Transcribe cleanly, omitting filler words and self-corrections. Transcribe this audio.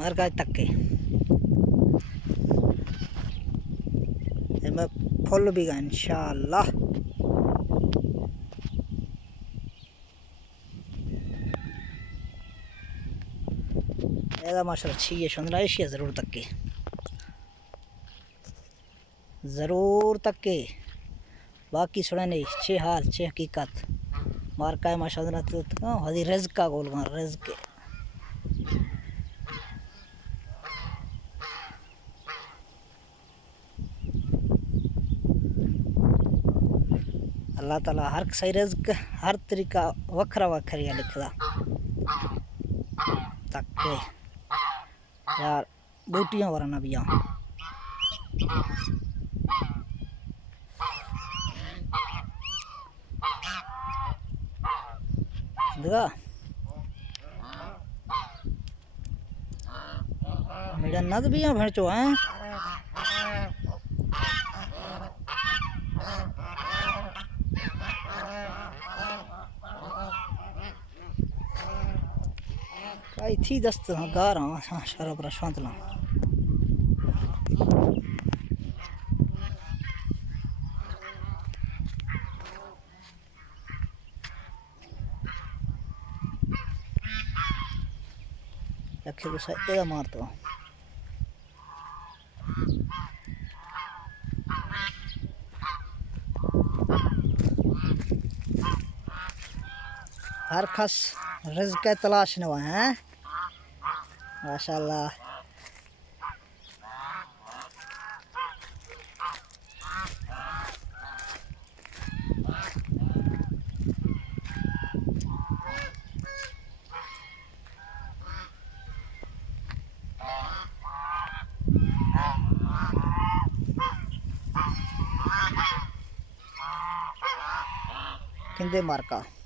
मरगाज तक के मैं फुल भी गा इंशाअल्लाह। माशाल्लाह अच्छी है शंदराइश है ज़रूर तक के, ज़रूर तक के बाकी सुना नहीं छे हाल छे हकीकत मार का माशाल्लाह तो हदी रिज़्क़ का गोल मार रिज़्क़ अल्लाह ताला हर सही रिज़्क़ हर तरीका वखरा वखरिया लिखदा तक के यार बूटियां वरना भी देखा मेरा नद भी यहाँ भैंचो हैं काई थी दस्त गा रहा शरा पर शांतला रखे तो सही मार तो हर खस रिज़्क़ तलाश न हुआ है माशाल्लाह। किंदे मार्का